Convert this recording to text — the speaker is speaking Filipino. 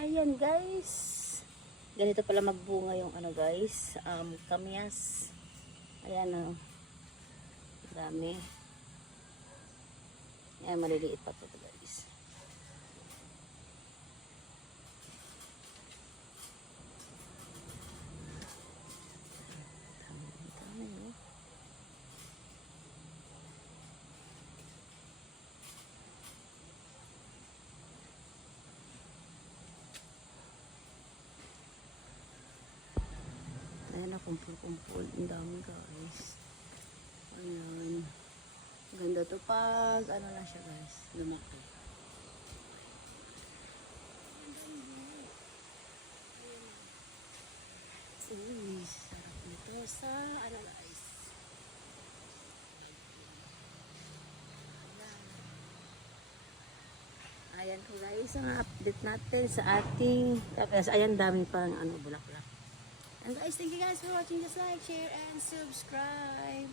Ayan guys. Ganito pala magbunga yung ano guys. Kamyas. Ayan o. Dami. Ayan, maliliit pa po ito guys. Dami o. Ayan na, kumpul-kumpul. Ang dami guys. Ayan. Ganda to pag ano na siya guys. Lumaki. Uy, sarap nito sa ano guys. Ayan po guys, ang update natin sa ating kapes. Ayan, dami pang ano, bulaklak. And guys, thank you guys for watching. Just like, share, and subscribe.